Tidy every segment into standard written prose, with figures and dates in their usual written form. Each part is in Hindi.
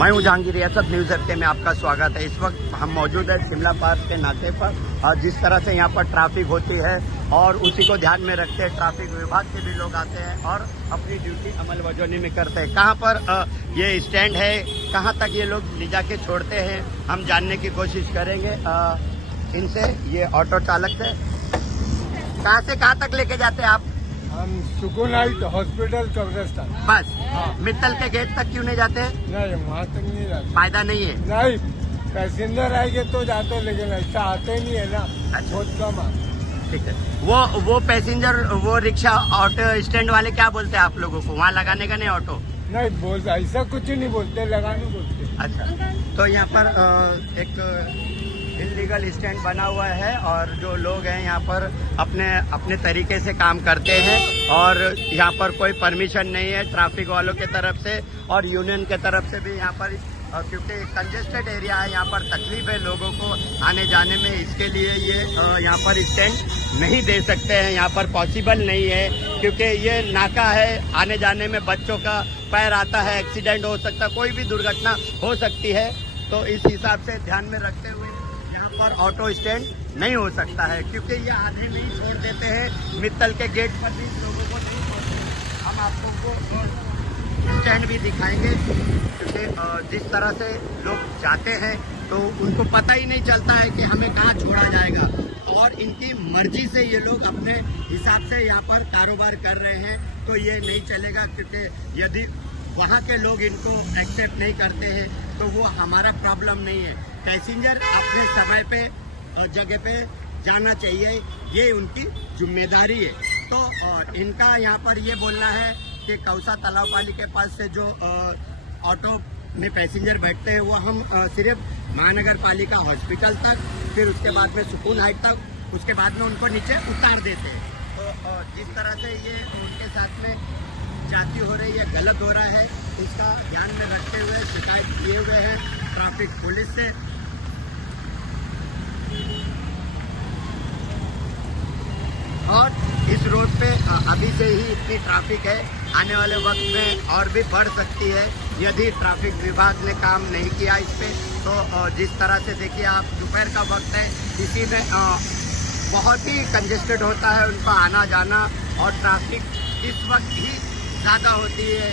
मैं हूं जहांगीर, रियासत न्यूज हफ्ते में आपका स्वागत है। इस वक्त हम मौजूद है शिमला पार्क के नाके पर और जिस तरह से यहां पर ट्रैफिक होती है और उसी को ध्यान में रखते हैं ट्रैफिक विभाग के भी लोग आते हैं और अपनी ड्यूटी अमल वजूनी में करते हैं। कहां पर ये स्टैंड है, कहां तक ये लोग ले जाके छोड़ते हैं, हम जानने की कोशिश करेंगे इनसे। ये ऑटो चालक से कहां से कहां तक लेके जाते हैं आप? हम सुकून हाइट हॉस्पिटल कब्रिस्तान। बस हाँ। मित्तल के गेट तक क्यों नहीं जाते? नहीं, वहाँ तक नहीं जाते। फायदा नहीं है? नहीं, पैसेंजर आएंगे तो जाते, लेकिन ऐसा आते नहीं है ना। अच्छा। बहुत कम आते। ठीक है। वो पैसेंजर, वो रिक्शा ऑटो स्टैंड वाले क्या बोलते हैं आप लोगों को? वहाँ लगाने का नहीं ऑटो? नहीं बोलते, ऐसा कुछ नहीं बोलते, लगाने बोलते। अच्छा, तो यहाँ पर एक इलीगल स्टैंड बना हुआ है और जो लोग हैं यहाँ पर अपने तरीके से काम करते हैं और यहाँ पर कोई परमिशन नहीं है ट्रैफिक वालों के तरफ से और यूनियन के तरफ से भी। यहाँ पर क्योंकि कंजेस्टेड एरिया है, यहाँ पर तकलीफ है लोगों को आने जाने में, इसके लिए ये यहाँ पर स्टैंड नहीं दे सकते हैं। यहाँ पर पॉसिबल नहीं है क्योंकि ये नाका है, आने जाने में बच्चों का पैर आता है, एक्सीडेंट हो सकता है, कोई भी दुर्घटना हो सकती है। तो इस हिसाब से ध्यान में रखते हुए पर ऑटो स्टैंड नहीं हो सकता है क्योंकि ये आधे में ही छोड़ देते हैं। मित्तल के गेट पर भी लोगों को नहीं छोड़ते। हम आपको वो स्टैंड भी दिखाएंगे क्योंकि जिस तरह से लोग जाते हैं तो उनको पता ही नहीं चलता है कि हमें कहाँ छोड़ा जाएगा और इनकी मर्जी से ये लोग अपने हिसाब से यहाँ पर कारोबार कर रहे हैं। तो ये नहीं चलेगा क्योंकि यदि वहाँ के लोग इनको एक्सेप्ट नहीं करते हैं तो वो हमारा प्रॉब्लम नहीं है। पैसेंजर अपने समय पे और जगह पे जाना चाहिए, ये उनकी जिम्मेदारी है। तो इनका यहाँ पर ये बोलना है कि कौसा तालाब पाली के पास से जो ऑटो में पैसेंजर बैठते हैं वो हम सिर्फ महानगर पालिका हॉस्पिटल तक, फिर उसके बाद में सुकून हाइट तक, उसके बाद में उनको नीचे उतार देते हैं। तो जिस तरह से ये उनके साथ में जाती हो रही है, गलत हो रहा है, उसका ध्यान में रखते हुए शिकायत किए हुए हैं ट्रैफिक पुलिस से। और इस रोड पे अभी से ही इतनी ट्रैफिक है, आने वाले वक्त में और भी बढ़ सकती है यदि ट्रैफिक विभाग ने काम नहीं किया इस पे। तो जिस तरह से देखिए आप, दोपहर का वक्त है, इसी में बहुत ही कंजेस्टेड होता है उनका आना जाना और ट्रैफिक इस वक्त ही ज़्यादा होती है।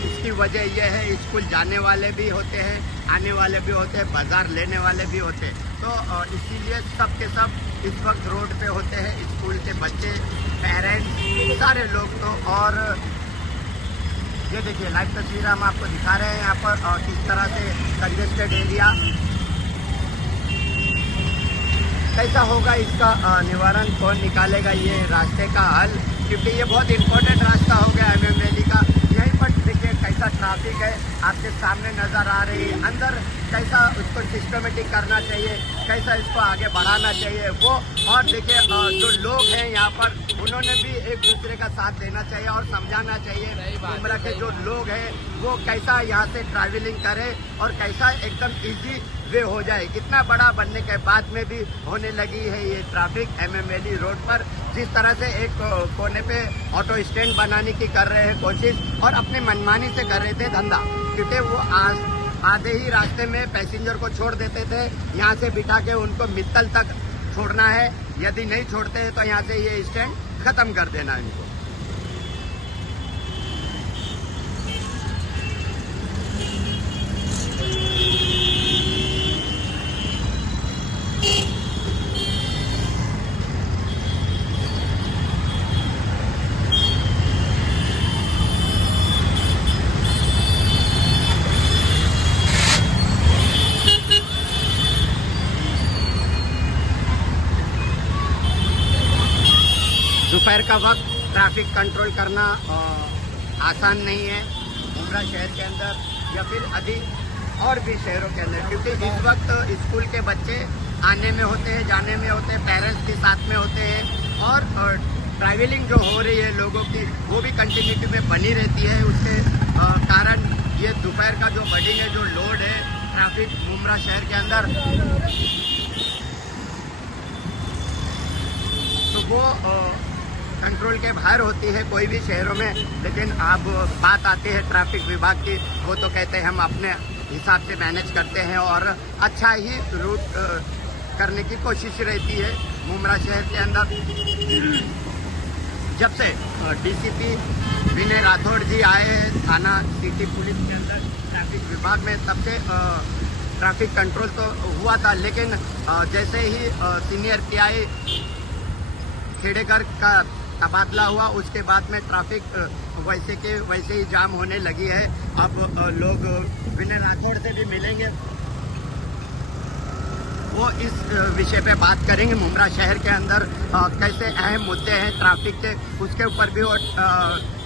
इसकी वजह यह है स्कूल जाने वाले भी होते हैं, आने वाले भी होते हैं, बाजार लेने वाले भी होते हैं। तो इसीलिए सब के सब इस वक्त रोड पे होते हैं, स्कूल के बच्चे, पेरेंट्स, सारे लोग। तो और ये देखिए लाइव तस्वीर हम आपको दिखा रहे हैं यहाँ पर और किस तरह से कंजेस्टेड एरिया कैसा होगा, इसका निवारण कौन निकालेगा, ये रास्ते का हल, क्योंकि ये बहुत इम्पोर्टेंट रास्ता हो गया MMLE का। यहीं पर देखिए कैसा ट्रैफिक है आपके सामने नजर आ रही है। अंदर कैसा उसको सिस्टमेटिक करना चाहिए, कैसा इसको आगे बढ़ाना चाहिए वो। और देखिए जो लोग हैं यहाँ पर, उन्होंने भी एक दूसरे का साथ देना चाहिए और समझाना चाहिए उम्र के जो लोग हैं वो कैसा यहाँ से ट्रैवलिंग करें और कैसा एकदम ईजी वे हो जाए। कितना बड़ा बनने के बाद में भी होने लगी है ये ट्रैफिक MMLE रोड पर। जिस तरह से एक कोने पे ऑटो स्टैंड बनाने की कर रहे हैं कोशिश और अपने मनमानी से कर रहे थे धंधा, क्योंकि वो आधे ही रास्ते में पैसेंजर को छोड़ देते थे। यहाँ से बिठा के उनको मित्तल तक छोड़ना है, यदि नहीं छोड़ते हैं तो यहाँ से ये स्टैंड खत्म कर देना है इनको। दोपहर का वक्त ट्रैफिक कंट्रोल करना आसान नहीं है उमरा शहर के अंदर या फिर अधिक और भी शहरों के अंदर, क्योंकि इस वक्त स्कूल के बच्चे आने में होते हैं, जाने में होते हैं, पेरेंट्स के साथ में होते हैं और ट्रैवलिंग जो हो रही है लोगों की वो भी कंटिन्यूटी में बनी रहती है। उसके कारण ये दोपहर का जो बर्डन है, जो लोड है ट्रैफिक उमरा शहर के अंदर, तो वो कंट्रोल के बाहर होती है कोई भी शहरों में। लेकिन अब बात आती है ट्रैफिक विभाग की, वो तो कहते हैं हम अपने हिसाब से मैनेज करते हैं और अच्छा ही रूट करने की कोशिश रहती है। मुमरा शहर के अंदर जब से डीसीपी विनय राठौड़ जी आए हैं थाना सिटी पुलिस के अंदर ट्रैफिक विभाग में, तब से ट्रैफिक कंट्रोल तो हुआ था, लेकिन जैसे ही सीनियर पीआई खेड़ेकर का तबादला हुआ उसके बाद में ट्रैफिक वैसे के वैसे ही जाम होने लगी है। अब लोग विनय राठौड़ से भी मिलेंगे, वो इस विषय पे बात करेंगे। मुमरा शहर के अंदर कैसे अहम मुद्दे हैं ट्रैफिक के, उसके ऊपर भी वो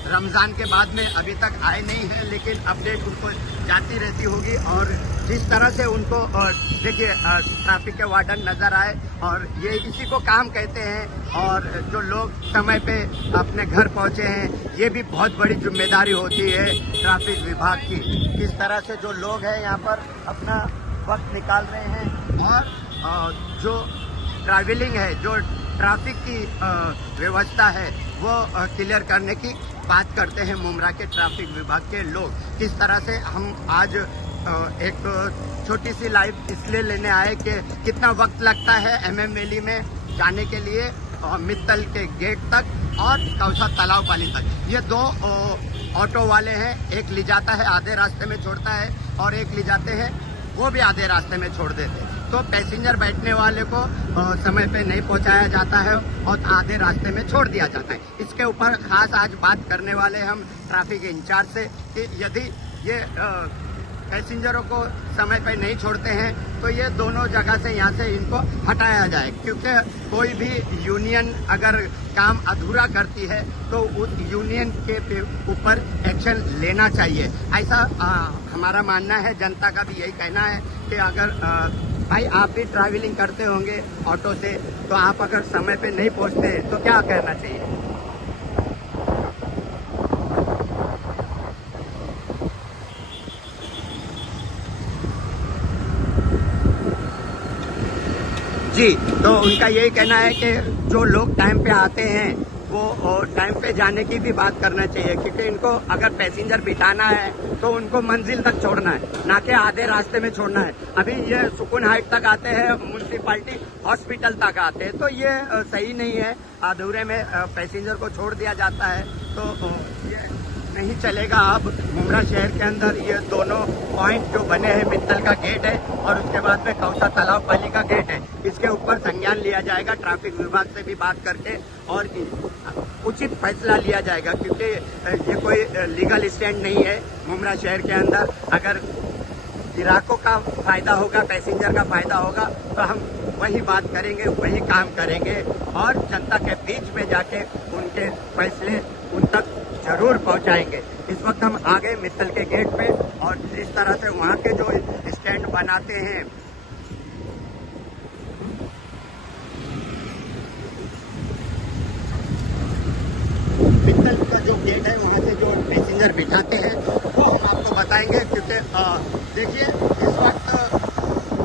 रमज़ान के बाद में अभी तक आए नहीं है, लेकिन अपडेट उनको जाती रहती होगी। और जिस तरह से उनको देखिए ट्रैफिक के वार्डन नज़र आए, और ये इसी को काम कहते हैं। और जो लोग समय पे अपने घर पहुंचे हैं, ये भी बहुत बड़ी जिम्मेदारी होती है ट्रैफिक विभाग की। किस तरह से जो लोग हैं यहाँ पर अपना वक्त निकाल रहे हैं, और जो ट्रैवलिंग है, जो ट्रैफिक की व्यवस्था है, वो क्लियर करने की बात करते हैं मुमरा के ट्रैफिक विभाग के लोग। किस तरह से हम आज एक छोटी सी लाइव इसलिए लेने आए कि कितना वक्त लगता है MM वैली में जाने के लिए, मित्तल के गेट तक और कौसा तालाब पाली तक। ये दो ऑटो वाले हैं, एक ले जाता है आधे रास्ते में छोड़ता है, और एक ले जाते हैं वो भी आधे रास्ते में छोड़ देते हैं। तो पैसेंजर बैठने वाले को समय पे नहीं पहुंचाया जाता है और आधे रास्ते में छोड़ दिया जाता है। इसके ऊपर खास आज बात करने वाले हम ट्रैफिक इंचार्ज से कि यदि ये पैसेंजरों को समय पे नहीं छोड़ते हैं तो ये दोनों जगह से यहाँ से इनको हटाया जाए, क्योंकि कोई भी यूनियन अगर काम अधूरा करती है तो उस यूनियन के ऊपर एक्शन लेना चाहिए। ऐसा हमारा मानना है, जनता का भी यही कहना है कि अगर भाई आप भी ट्रैवलिंग करते होंगे ऑटो से, तो आप अगर समय पे नहीं पहुँचते तो क्या करना चाहिए? जी, तो उनका यही कहना है कि जो लोग टाइम पे आते हैं वो टाइम पे जाने की भी बात करना चाहिए, क्योंकि इनको अगर पैसेंजर बिठाना है तो उनको मंजिल तक छोड़ना है, ना कि आधे रास्ते में छोड़ना है। अभी ये सुकून हाइट तक आते हैं, म्यूनसिपालिटी हॉस्पिटल तक आते हैं, तो ये सही नहीं है। अधूरे में पैसेंजर को छोड़ दिया जाता है, तो ये नहीं चलेगा। अब मुमरा शहर के अंदर ये दोनों पॉइंट जो बने हैं, मित्तल का गेट है और उसके बाद में कौसा तालाब पाली का गेट है, इसके ऊपर संज्ञान लिया जाएगा ट्रैफिक विभाग से भी बात करके, और उचित फैसला लिया जाएगा, क्योंकि ये कोई लीगल स्टैंड नहीं है मुमरा शहर के अंदर। अगर ग्राहकों का फायदा होगा, पैसेंजर का फायदा होगा, तो हम वही बात करेंगे, वही काम करेंगे, और जनता के बीच में जाके उनके फैसले उन तक जरूर पहुंचाएंगे। इस वक्त हम आ गए मित्तल के गेट पे, और जिस तरह से वहाँ के जो स्टैंड बनाते हैं, मित्तल का जो गेट है वहाँ से जो पैसेंजर बिठाते हैं वो हम आपको बताएंगे, क्योंकि देखिए इस वक्त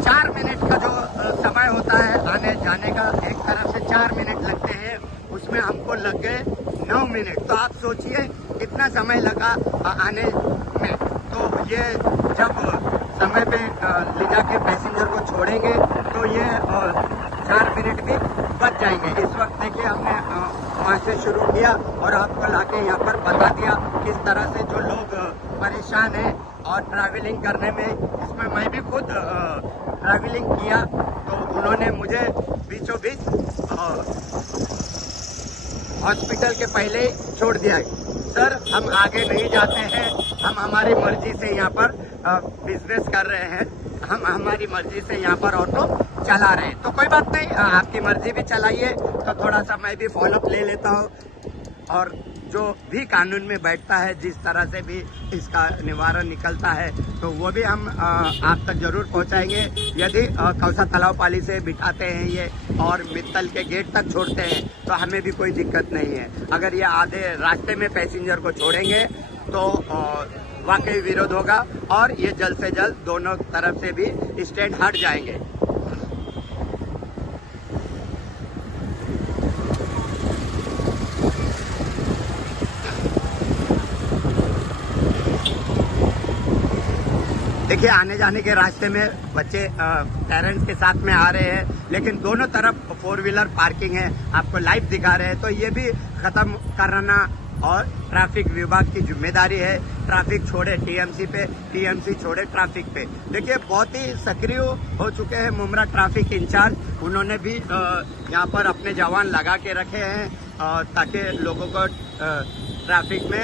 4 मिनट का जो समय होता है आने जाने का, एक तरफ से 4 मिनट लगते हैं, उसमें हमको लग गए 9 मिनट। तो आप सोचिए कितना समय लगा आने में। तो ये जब समय पे ले जाके पैसेंजर को छोड़ेंगे तो ये 4 मिनट भी बच जाएंगे। इस वक्त देखिए हमने वहाँ से शुरू किया और आपको लाके यहाँ पर बता दिया किस तरह से जो लोग परेशान हैं और ट्रैवलिंग करने में, इसमें मैं भी खुद ट्रैवलिंग किया, तो उन्होंने मुझे बीचों बीच हॉस्पिटल के पहले ही छोड़ दिया। सर, हम आगे नहीं जाते हैं, हम हमारी मर्जी से यहाँ पर बिजनेस कर रहे हैं, हम हमारी मर्जी से यहाँ पर ऑटो चला रहे हैं। तो कोई बात नहीं, आपकी मर्जी भी चलाइए, तो थोड़ा सा मैं भी फॉलोअप ले लेता हूँ, और जो भी कानून में बैठता है, जिस तरह से भी इसका निवारण निकलता है, तो वो भी हम आप तक जरूर पहुंचाएंगे। यदि कौसा तालाब पाली से बिठाते हैं ये और मित्तल के गेट तक छोड़ते हैं तो हमें भी कोई दिक्कत नहीं है। अगर ये आधे रास्ते में पैसेंजर को छोड़ेंगे तो वाकई विरोध होगा, और ये जल्द से जल्द दोनों तरफ से भी स्टैंड हट जाएंगे। देखिए आने जाने के रास्ते में बच्चे पेरेंट्स के साथ में आ रहे हैं, लेकिन दोनों तरफ 4 व्हीलर पार्किंग है, आपको लाइव दिखा रहे हैं। तो ये भी खत्म करना और ट्रैफिक विभाग की जिम्मेदारी है। ट्रैफिक छोड़े टीएमसी पे, टीएमसी छोड़े ट्रैफिक पे। देखिए बहुत ही सक्रिय हो चुके हैं मुमरा ट्रैफिक इंचार्ज। उन्होंने भी यहाँ पर अपने जवान लगा के रखे हैं ताकि लोगों को ट्रैफिक में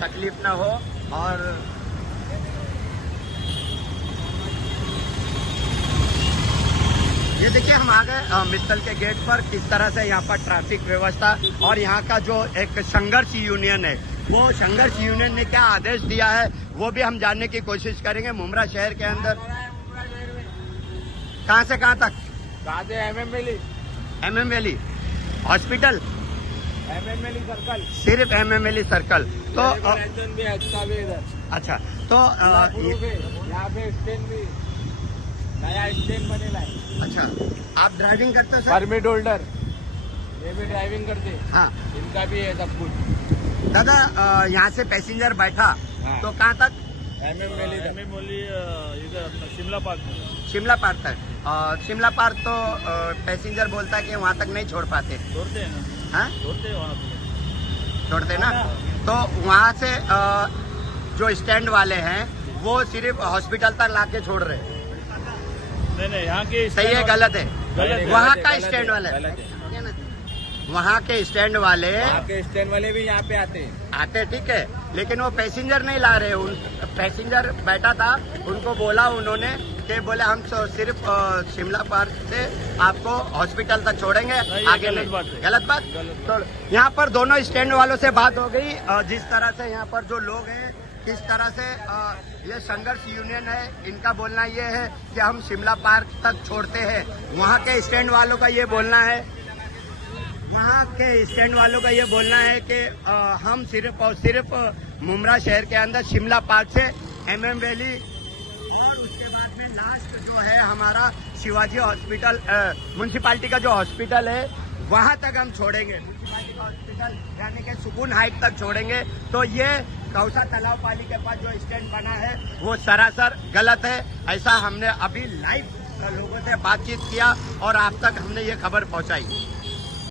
तकलीफ ना हो। और ये देखिए हम आ गए मित्तल के गेट पर। किस तरह से यहाँ पर ट्रैफिक व्यवस्था और यहाँ का जो एक संघर्ष यूनियन है, वो संघर्ष यूनियन ने क्या आदेश दिया है वो भी हम जानने की कोशिश करेंगे। मुमरा शहर के अंदर कहाँ से कहाँ तक? MM valley hospital, MMLE circle, सिर्फ MMLE सर्कल। तो भी अच्छा भी इधर। अच्छा तो यहाँ पे स्टैंड भी नया स्टैंड बनेला है। अच्छा आप ड्राइविंग करते हो सर? परमिट होल्डर ये भी ड्राइविंग करते हैं। हाँ इनका भी है सब कुछ। दादा यहाँ से पैसेंजर बैठा हाँ। तो कहाँ तक? MMLE इधर अपना शिमला पार्क में शिमला पार्क तक। शिमला पार्क तो पैसेंजर बोलता है कि वहाँ तक नहीं छोड़ पाते। छोड़ते हैं ना, हाँ छोड़ते हैं वहाँ पे। छोड़ते ना। तो वहाँ से जो स्टैंड वाले हैं वो सिर्फ हॉस्पिटल तक लाके छोड़ रहे हैं। नहीं यहाँ के सही है गलत है? गलत है। वहाँ गलत का है, स्टैंड वाले, गलत है। वहाँ के स्टैंड वाले आपके स्टैंड वाले भी यहाँ पे आते हैं। आते ठीक है, लेकिन वो पैसेंजर नहीं ला रहे। उन पैसेंजर बैठा था, उनको बोला उन्होंने कि बोले हम सिर्फ शिमला पार्क से आपको हॉस्पिटल तक छोड़ेंगे, आगे गलत नहीं। बात है। गलत बात। तो यहाँ पर दोनों स्टैंड वालों से बात हो गई। जिस तरह से यहाँ पर जो लोग हैं, किस तरह से ये संघर्ष यूनियन है, इनका बोलना ये है कि हम शिमला पार्क तक छोड़ते हैं। वहाँ के स्टैंड वालों का ये बोलना है, वहाँ के स्टैंड वालों का ये बोलना है कि हम सिर्फ और सिर्फ मुमरा शहर के अंदर शिमला पार्क से MM वैली और उसके बाद में लास्ट जो है हमारा शिवाजी हॉस्पिटल, म्यूनसिपालिटी का जो हॉस्पिटल है वहाँ तक हम छोड़ेंगे। म्यूनसिपालिटी का हॉस्पिटल यानी कि सुकून हाइट तक छोड़ेंगे। तो ये कौसा तालाब पाली के पास जो स्टैंड बना है वो सरासर गलत है। ऐसा हमने अभी लाइव लोगों से बातचीत किया और आप तक हमने ये खबर पहुंचाई।